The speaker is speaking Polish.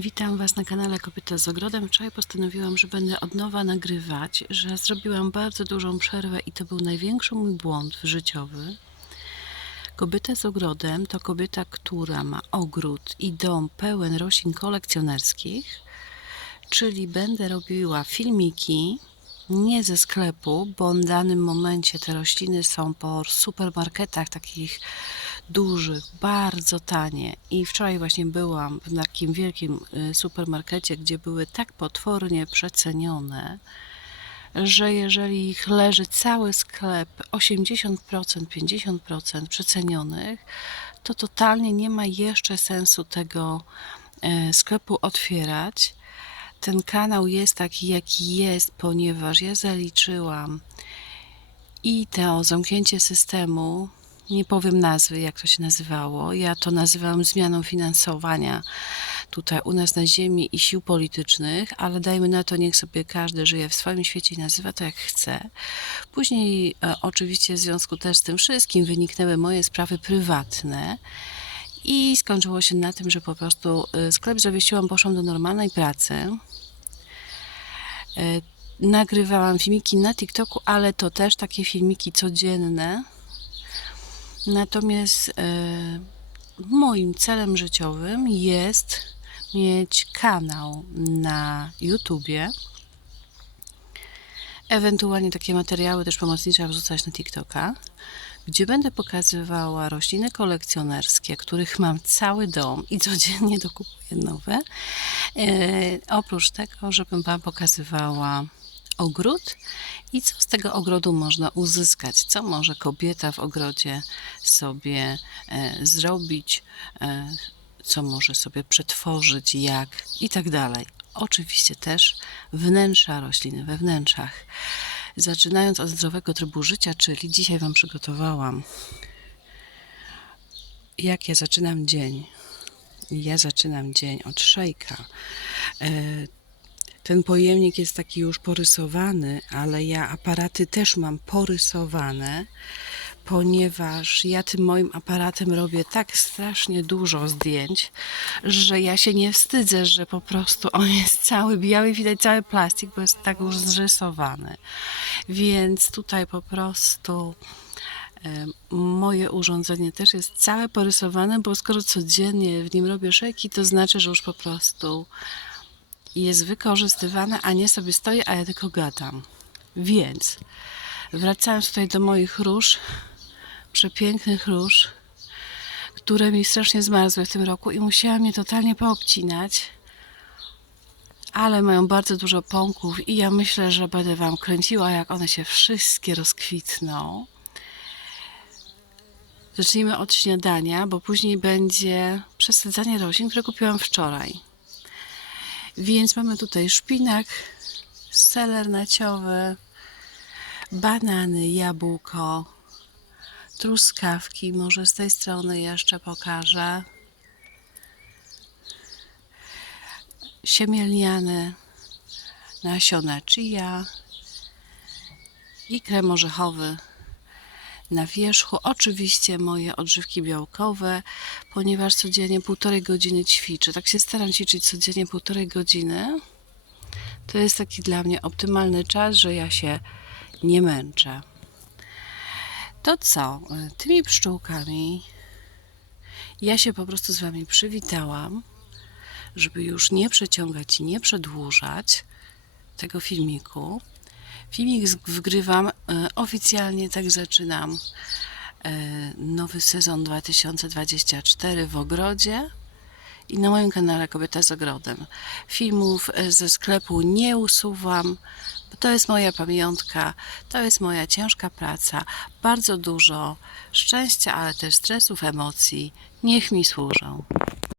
Witam Was na kanale Kobieta z Ogrodem. Wczoraj postanowiłam, że będę od nowa nagrywać, że zrobiłam bardzo dużą przerwę i to był największy mój błąd życiowy. Kobieta z Ogrodem to kobieta, która ma ogród i dom pełen roślin kolekcjonerskich, czyli będę robiła filmiki nie ze sklepu, bo w danym momencie te rośliny są po supermarketach takich dużych, bardzo tanie. I wczoraj właśnie byłam w takim wielkim y, supermarkecie, gdzie były tak potwornie przecenione, że jeżeli ich leży cały sklep 80%, 50% przecenionych, to totalnie nie ma jeszcze sensu tego e, sklepu otwierać. Ten kanał jest taki, jaki jest, ponieważ ja zaliczyłam i to zamknięcie systemu, nie powiem nazwy, jak to się nazywało. Ja to nazywam zmianą finansowania tutaj u nas na ziemi i sił politycznych, ale dajmy na to, niech sobie każdy żyje w swoim świecie i nazywa to jak chce. Później e, oczywiście w związku też z tym wszystkim wyniknęły moje sprawy prywatne. I skończyło się na tym, że po prostu e, sklep zawiesiłam, poszłam do normalnej pracy. E, Nagrywałam filmiki na TikToku, ale to też takie filmiki codzienne. Natomiast e, moim celem życiowym jest mieć kanał na YouTubie. Ewentualnie takie materiały też pomocnicze wrzucać na TikToka, gdzie będę pokazywała rośliny kolekcjonerskie, których mam cały dom i codziennie dokupuję nowe. E, oprócz tego, żebym Wam pokazywała ogród i co z tego ogrodu można uzyskać, co może kobieta w ogrodzie sobie e, zrobić, e, co może sobie przetworzyć, jak i tak dalej. Oczywiście też wnętrza rośliny, we wnętrzach. Zaczynając od zdrowego trybu życia, czyli dzisiaj Wam przygotowałam, jak ja zaczynam dzień. Ja zaczynam dzień od szejka. Ten pojemnik jest taki już porysowany, ale ja aparaty też mam porysowane, ponieważ ja tym moim aparatem robię tak strasznie dużo zdjęć, że ja się nie wstydzę, że po prostu on jest cały biały, widać cały plastik, bo jest tak już zrysowany. Więc tutaj po prostu moje urządzenie też jest całe porysowane, bo skoro codziennie w nim robię szejki, to znaczy, że już po prostu jest wykorzystywane, a nie sobie stoję, a ja tylko gadam. Więc wracając tutaj do moich róż, przepięknych róż, które mi strasznie zmarzły w tym roku i musiałam je totalnie poobcinać, ale mają bardzo dużo pąków i ja myślę, że będę Wam kręciła, jak one się wszystkie rozkwitną. Zacznijmy od śniadania, bo później będzie przesadzanie roślin, które kupiłam wczoraj. Więc mamy tutaj szpinak, seler naciowy, banany, jabłko, truskawki. Może z tej strony jeszcze pokażę. Siemielniane nasiona chia i krem orzechowy na wierzchu. Oczywiście moje odżywki białkowe, ponieważ codziennie półtorej godziny ćwiczę. Tak się staram ćwiczyć codziennie półtorej godziny. To jest taki dla mnie optymalny czas, że ja się nie męczę. To co? Tymi pszczółkami ja się po prostu z Wami przywitałam, żeby już nie przeciągać i nie przedłużać tego filmiku. Filmik wgrywam e, oficjalnie, tak zaczynam e, nowy sezon 2024 w ogrodzie i na moim kanale Kobieta z Ogrodem. Filmów e, ze sklepu nie usuwam, bo to jest moja pamiątka, to jest moja ciężka praca, bardzo dużo szczęścia, ale też stresów, emocji. Niech mi służą.